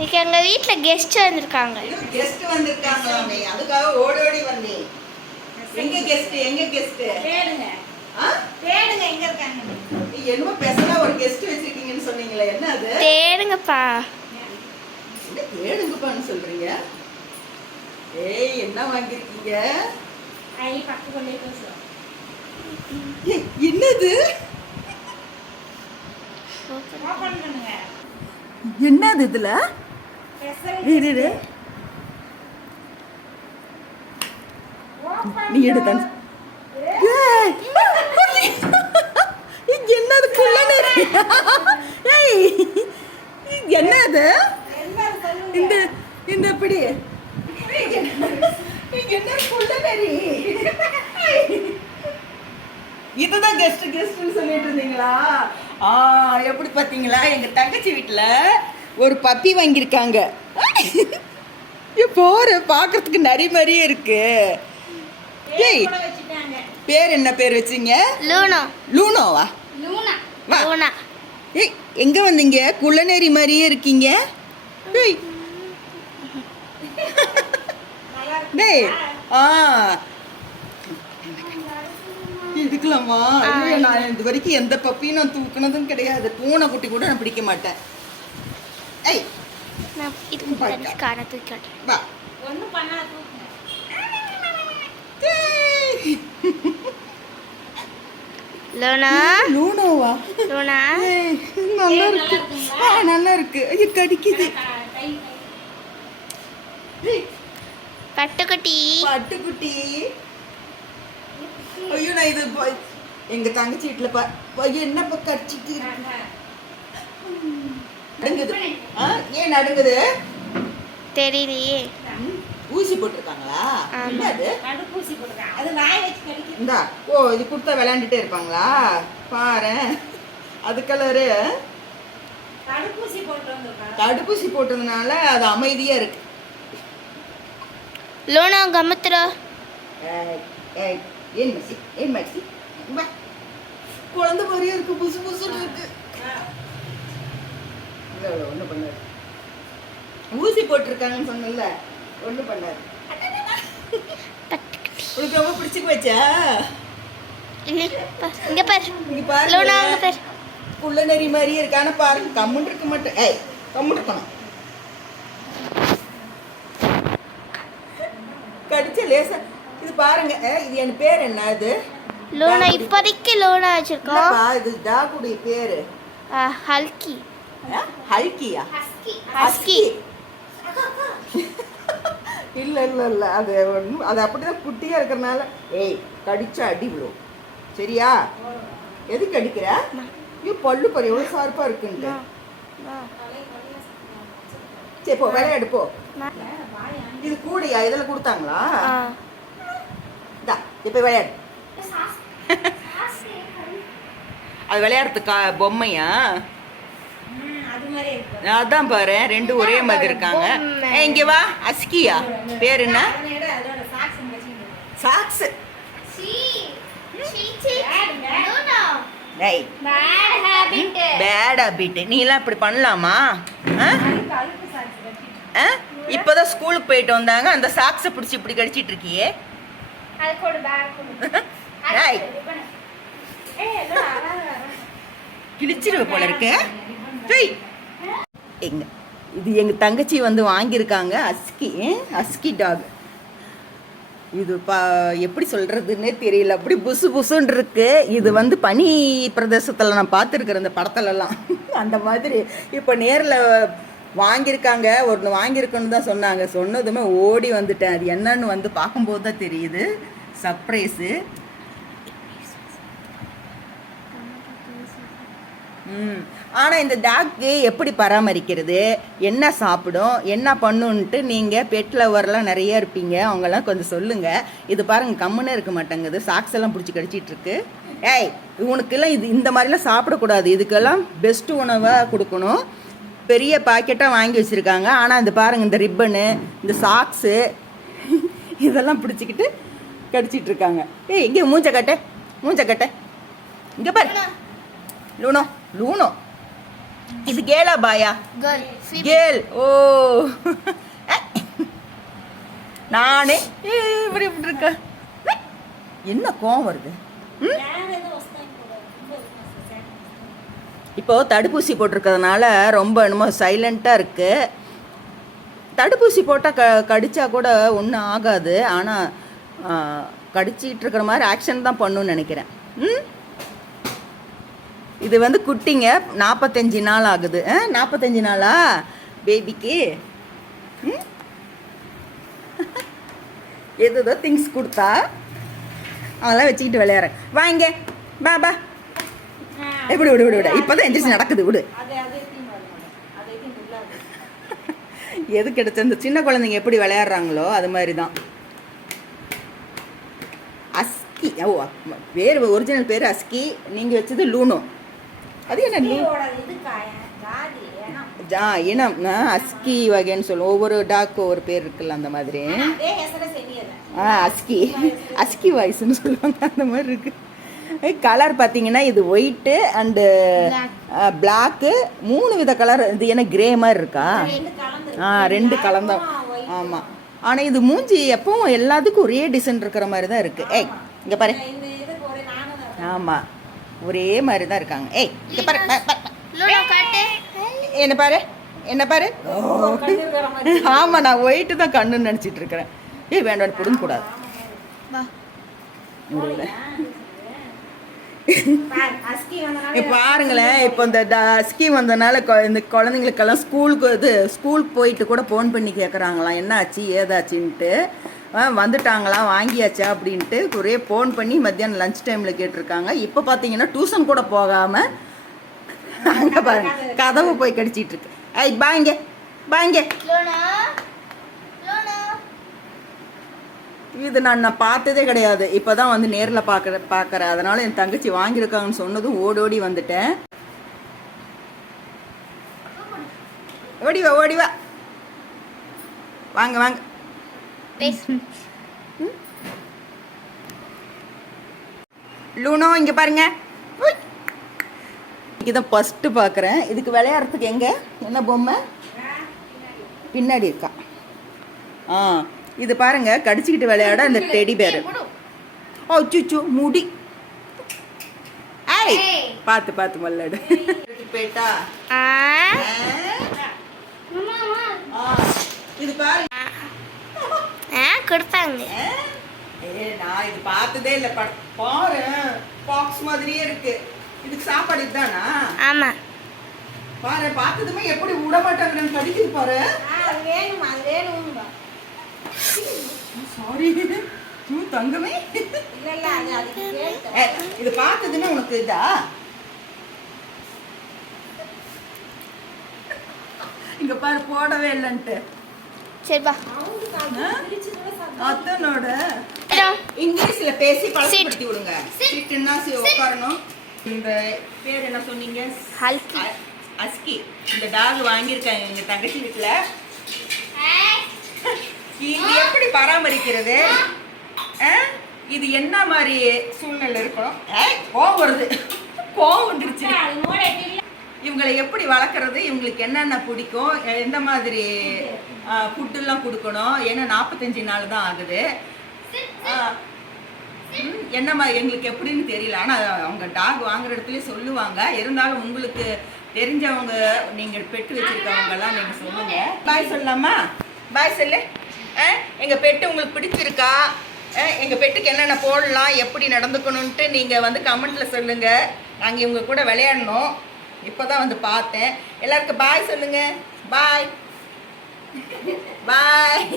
இன்னைக்கு எங்கள் வீட்டில் கெஸ்ட் வந்திருக்காங்க. கெஸ்ட் வந்திருக்காங்களாமே, அதுக்காக ஓடி ஓடி வந்தேன். எங்க கெஸ்ட் தேடுங்க எங்க இருக்காங்க. என்னமோ பேசல ஒரு கெஸ்ட் வச்சிருக்கீங்கன்னு சொன்னீங்களே, என்ன அது? தேடுங்கப்பா. என்ன தேடுங்கப்பான்னு சொல்றீங்க? ஏய், என்ன வாங்கிருக்கீங்க? ஐ பக்கு கொண்டே பேசுறோம். என்னது? ஓபன் பண்ணுங்க. என்னது இதுல? இரு நீ எடுத்த என்னது குள்ளநரி? ஏய், என்னது இந்த இந்த இப்படி என்ன குள்ளநரி? இதுதான் கெஸ்ட் கெஸ்ட்னு சொல்லிட்டு இருந்தீங்களா? எப்படி பாத்தீங்களா? எங்க தங்கச்சி வீட்டுல ஒரு பப்பி வாங்கியிருக்காங்க. போற பாக்குறதுக்கு நரி மாதிரியே இருக்கு. ஏய், பேர் என்ன பேர் வச்சீங்க? லூனோ. லூனோவா? வா. லூனா. ஏய், எங்க வந்தீங்க? குள்ளநரி மாதிரியே இருக்கீங்க. ஏய், டேய், எடுக்கலாமா? ஐயோ, நான் இது வரைக்கும் எந்த பப்பியும் நான் தூக்குனதும் கிடையாது. பூனை குட்டி கூட நான் பிடிக்க மாட்டேன். ஏய், நான் இதுக்கு காரை தூக்கி காட்டுறேன். வா. ஒண்ணும் பண்ணா தூக்குங்க. லூனா. லூனோவா? லூனா. ஏய், நல்லா இருக்கு. நல்லா இருக்கு. ஐயோ, கடிக்குது. ஏய், பட்டுக்குட்டி. பட்டுக்குட்டி. ஐயோ, நான் இது எங்க தங்கச்சி வீட்டுல என்னப்பா கடிச்சிட்டு நடுங்குது. ஏன் நடுங்குது தெரியலையே. ஊசி போட்டிருக்காங்களா? என்னது? தடுப்பூசி போட்டுருக்காங்க. அது வாய் வச்சு கடிக்குது. இந்தா. ஓ, இது கொடுத்தா விளையாண்டுட்டே இருப்பாங்களா? பாரு, அது கலரு. தடுப்பூசி போட்டு வந்திருக்காங்க. தடுப்பூசி போட்டதுனால அது அமைதியா இருக்கு. லூனா கமுத்துறா. ஏன் மச்சி? ஏன் மச்சி? குழந்தை மாதிரியே இருக்கு. புசு புசுன்னு இருக்கு. ஒன்றும் பண்ணாது. ஊசி போட்டிருக்காங்கன்னு சொன்னல, ஒன்றும் பண்ணாது. உனக்கு ரொம்ப பிடிச்சி போச்சா? இங்க பாரு. இங்க பாரு. லூனா அங்க பாரு. குள்ளநரி மாதிரியே இருக்கு. ஆனா பாருங்க, கம்முன்னு இருக்க மாட்டேன். ஏய், கம்முன்னு இருக்கணும். கடிச்ச லேசா இது பாருங்க. இது என் பேர் என்ன? இது லூனா. இப்போதைக்கு லூனா வச்சிருக்கோம். இது டாகுடைய பேரு ஹல்கி. ஹல்கியா? ஹஸ்கி. இல்ல இல்ல இல்ல, அது அது அப்படிதான் குட்டியா இருக்கறனால. ஏய், கடிச்சா அடி விழும். சரியா? எதுக்கு அடிக்கிற? ஐயோ, பல்லு பாரு எவ்வளவு ஷார்ப்பா இருக்குன்னு. சரி, போ விளையாடு போ. இது கூடையா? இதெல்லாம் கொடுத்தாங்களா? இந்தா, இப்ப விளையாடு. அது விளையாடுறதுக்கா பொம்மையா? அது மாதிரி இருக்கு. அதான் பாரு, ரெண்டு ஒரே மாதிரி இருக்காங்க. இங்க வா. அஸ்கியா பேர் என்ன? அதோட சாக்ஸ் வச்சிருக்கீங்க. சாக்ஸ். Bad habit. நீ எல்லாம் இப்படி பண்ணலாமா? அழுக்கு சாக்ஸ் வச்சிருக்கீங்க. இப்போதான் ஸ்கூலுக்கு போயிட்டு வந்தாங்க. அந்த சாக்ஸை பிடிச்சி இப்படி கடிச்சிட்டு இருக்கியே. அது கூட பேக் கொடு. ஏய், கிழிச்சிருவ போல இருக்கு. எங்க இது எங்க தங்கச்சி வந்து வாங்கியிருக்காங்க. அஸ்கி டாக். இது எப்படி சொல்றதுன்னே தெரியல. அப்படி புசு புசுன்னு இருக்கு. இது வந்து பனி பிரதேசத்துல நான் பார்த்துருக்குறேன் இந்த படத்துலலாம். அந்த மாதிரி இப்போ நேரில் வாங்கியிருக்காங்க. ஒன்று வாங்கியிருக்குன்னு தான் சொன்னாங்க. சொன்னதுமே ஓடி வந்துட்டேன். அது என்னன்னு வந்து பார்க்கும்போது தான் தெரியுது. சர்ப்ரைஸு. ஆனால் இந்த டாக்கு எப்படி பராமரிக்கிறது, என்ன சாப்பிடும், என்ன பண்ணுன்ட்டு நீங்கள் பெட் லவர்லாம் நிறைய இருப்பீங்க, அவங்கெல்லாம் கொஞ்சம் சொல்லுங்கள். இது பாருங்கள், கம்முன்னே இருக்க மாட்டேங்குது. சாக்ஸ் எல்லாம் பிடிச்சி கடிச்சிட்டு இருக்கு. ஏய், உனக்கெல்லாம் இது இந்த மாதிரிலாம் சாப்பிடக்கூடாது. இதுக்கெல்லாம் பெஸ்ட்டு உணவாக கொடுக்கணும். பெரிய பாக்கெட்டாக வாங்கி வச்சுருக்காங்க. ஆனால் இந்த பாருங்கள், இந்த ரிப்பனு, இந்த சாக்ஸு இதெல்லாம் பிடிச்சிக்கிட்டு கடிச்சிட்டு இருக்காங்க. ஏய், இங்கே மூஞ்ச கட்ட. இங்கே பாரு. லூனோ. இது கேலா பாயா? கேர்ள். கேல். ஓ நானே இப்படி இப்படி இருக்க என்ன கோவம் வருது? வேற ஏதோ வஸ்தாங்க போல ரொம்ப சேட்டை. இப்போ தடுப்பூசி போட்டிருக்கிறதுனால ரொம்ப என்னமோ சைலண்ட்டாக இருக்கு. தடுப்பூசி போட்டால் கடிச்சா கூட ஒன்றும் ஆகாது. ஆனால் கடிச்சிட்டு இருக்கிற மாதிரி ஆக்ஷன் தான் பண்ணுன்னு நினைக்கிறேன். இது வந்து குட்டிங்க 45 நாள் ஆகுது. 45 நாளா பேபிக்கு? ஏதோ திங்ஸ் கொடுத்தா அதெல்லாம் வச்சுக்கிட்டு விளையாடுறேன். வாங்க பா பா. எப்படி விடு விடு விடு. இப்போதான் எந்திரிச்சு நடக்குது. விடு. அது தீம் வரும். அது தீம் உள்ளாது. எது கிடைச்ச இந்த சின்ன குழந்தைங்க எப்படி விளையாடுறாங்களோ அது மாதிரி தான். அஸ்கி. ஓ பேர் ஒரிஜினல் பேர் அஸ்கி. நீங்கள் வச்சது லூனோ. அது என்ன இதோட இது ஜாதி ஏனா இனம் அஸ்கி வகைன்னு சொல்லுவோம். ஒவ்வொரு டாக்கு ஒரு பேர் இருக்குல்ல அந்த மாதிரி. அதே ஹெசர செனியல. அஸ்கி அஸ்கி வாய்ஸ்ன்னு சொல்லுவாங்க. அந்த மாதிரி இருக்கு. கலர் பார்த்தீங்கன்னா இது ஒயிட்டு அண்டு பிளாக்கு 3 வித கலர். இது என்ன கிரே மாதிரி இருக்கா? ரெண்டு கலந்த. ஆமாம். ஆனால் இது மூஞ்சி எப்பவும் எல்லாத்துக்கும் ஒரே டிசைன் இருக்கிற மாதிரி தான் இருக்கு. ஏய் இங்கே பாரு. ஆமாம் ஒரே மாதிரி தான் இருக்காங்க. ஏய் இங்கே பாரு. என்ன பாரு என்ன பாரு. ஆமாம் நான் ஒயிட்டு தான் கண்ணுன்னு நினச்சிட்டு இருக்கிறேன். ஏய் வேண்டாம் பிடுங்க கூடாது. பாருங்களேன் இப்போ இந்த அஸ்கி வந்தனால இந்த குழந்தைங்களுக்கெல்லாம் ஸ்கூலுக்கு போயிட்டு கூட ஃபோன் பண்ணி கேட்குறாங்களாம் என்ன ஆச்சு ஏதாச்சுன்ட்டு. வந்துட்டாங்களாம் வாங்கியாச்சா அப்படின்ட்டு ஒரே ஃபோன் பண்ணி மத்தியானம் லஞ்ச் டைமில் கேட்டிருக்காங்க. இப்போ பார்த்தீங்கன்னா டியூஷன் கூட போகாமல் அங்கே பாருங்க கதவு போய் கடிச்சிட்டு இருக்கு. ஐ பாங்க பாங்க. இது நான் பார்த்ததே கிடையாது. இப்போ தான் வந்து நேரில் பார்க்குறேன். அதனால் என் தங்கச்சி வாங்கியிருக்காங்கன்னு சொன்னதும் ஓடி வந்துட்டேன். ஓடிவா ஓடிவா. வாங்க வாங்க. லூனோ இங்கே பாருங்க. இதான் ஃபஸ்ட்டு பார்க்குறேன். இதுக்கு விளையாடுறதுக்கு எங்கே என்ன பொம்மை பின்னாடி இருக்கா? இது பாருங்க கடிச்சிக்கிட்டு விளையாட அந்த டெடி பேர். ஓ சுச்சு முடி. ஐய் பார்த்து பார்த்து விளையாடு. போயிட்டா இது பாருங்க கொடுத்தாங்க. நான் இது பார்த்ததே இல்லை. பாரு பாக்ஸ் மாதிரியே இருக்கு. இதுக்கு சாப்பாடு இதுதானா? ஆமா பாரு பார்த்ததுமே எப்படி விட மாட்டாங்க கடிக்குது பாரு. அது வேணும் அது வேணும். சாரி தங்கமே. இல்ல இல்ல அது கேட்ட. இது பார்த்ததுமே உனக்கு இதா? இங்க பாரு போடவே இல்லைன்ட்டு. சரி வா. அத்தனோட இங்கிலீஷ்ல பேசி பழக்கப்படுத்தி விடுங்க. சிட்னா உட்காரணும். இந்த பேர் என்ன சொன்னீங்க? ஹல்கி. அஸ்கி. இந்த டாக் வாங்கியிருக்காங்க எங்க தங்கச்சி வீட்டுல. இது எப்படி பராமரிக்கிறது? இது என்ன மாதிரி சூழ்நிலை இருக்கணும்? கோவம் வருது. கோவம் வந்துருச்சு. இவங்களை எப்படி வளர்க்குறது? இவங்களுக்கு என்னென்ன பிடிக்கும்? எந்த மாதிரி ஃபுட்டெல்லாம் கொடுக்கணும்? ஏன்னா 45 நாள் தான் ஆகுது. என்ன மாதிரி எங்களுக்கு எப்படின்னு தெரியல. ஆனால் அவங்க டாக் வாங்குற இடத்துல சொல்லுவாங்க. இருந்தாலும் உங்களுக்கு தெரிஞ்சவங்க நீங்கள் பெட்டு வச்சுருக்கவங்கெல்லாம் நீங்கள் சொல்லுங்கள். பாய் சொல்லலாமா? பாய் சொல்லு. எங்கள் பெட்டு உங்களுக்கு பிடிச்சிருக்கா? எங்கள் பெட்டுக்கு என்னென்ன போடலாம், எப்படி நடந்துக்கணுன்ட்டு நீங்கள் வந்து கமெண்ட்டில் சொல்லுங்கள். நாங்கள் இவங்க கூட விளையாடணும். இப்போ தான் வந்து பார்த்தேன். எல்லாருக்கும் பாய் சொல்லுங்கள். பாய் பாய்.